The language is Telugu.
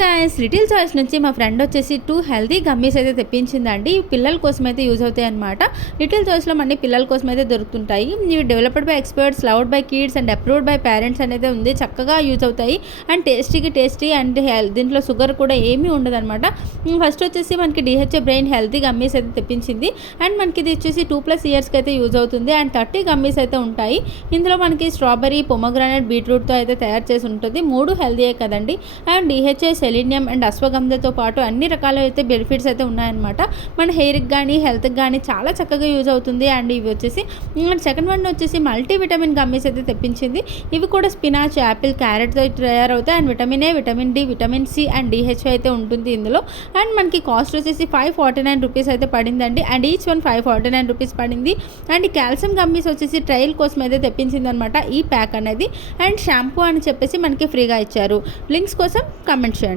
గైస్ లిటిల్ చాయిస్ నుంచి మా ఫ్రెండ్ వచ్చేసి 2 హెల్తీ గమ్మీస్ అయితే తెప్పించిందండి. పిల్లల కోసం అయితే యూజ్ అవుతాయి అనమాట. లిటిల్ చాయిస్లో అన్ని పిల్లల కోసం అయితే దొరుకుతుంటాయి. ఇవి developed by experts, loved by kids and approved by parents అనేది ఉంది. చక్కగా యూజ్ అవుతాయి అండ్ టేస్టీ అండ్ దీంట్లో షుగర్ కూడా ఏమీ ఉండదు అనమాట. ఫస్ట్ వచ్చేసి మనకి డిహెచ్ఏ బ్రెయిన్ హెల్తీ గమ్మీస్ అయితే తెప్పించింది అండ్ మనకి ఇది వచ్చేసి 2+ ఇయర్స్కి అయితే యూజ్ అవుతుంది అండ్ 30 గమ్మీస్ అయితే ఉంటాయి. ఇందులో మనకి స్ట్రాబెరీ, పొమోగ్రానైట్, బీట్రూట్తో అయితే తయారు చేసి ఉంటుంది. 3 హెల్తీయే కదండి. అండ్ డిహెచ్ఏ, సెలీనియం అండ్ అశ్వగంధతో పాటు అన్ని రకాల అయితే బెనిఫిట్స్ అయితే ఉన్నాయన్నమాట. మన హెయిర్కి కానీ హెల్త్కి కానీ చాలా చక్కగా యూజ్ అవుతుంది. అండ్ ఇవి వచ్చేసి సెకండ్ వన్ వచ్చేసి మల్టీవిటమిన్ గమ్మీస్ అయితే తెప్పించింది. ఇవి కూడా స్పినాచ్, యాపిల్, క్యారెట్తో తయారవుతాయి and vitamin A, vitamin D, vitamin C and DHA అయితే ఉంటుంది ఇందులో. అండ్ మనకి కాస్ట్ వచ్చేసి 549 రూపీస్ అయితే పడిందండి. అండ్ ఈచ్ వన్ 549 రూపీస్ పడింది. అండ్ ఈ కాల్షియం గమ్మీస్ వచ్చేసి ట్రయల్ కోసం అయితే తెప్పించింది అనమాట ఈ ప్యాక్ అనేది. అండ్ షాంపూ అని చెప్పేసి మనకి ఫ్రీగా ఇచ్చారు. లింక్స్ కోసం కమెంట్ చేయండి.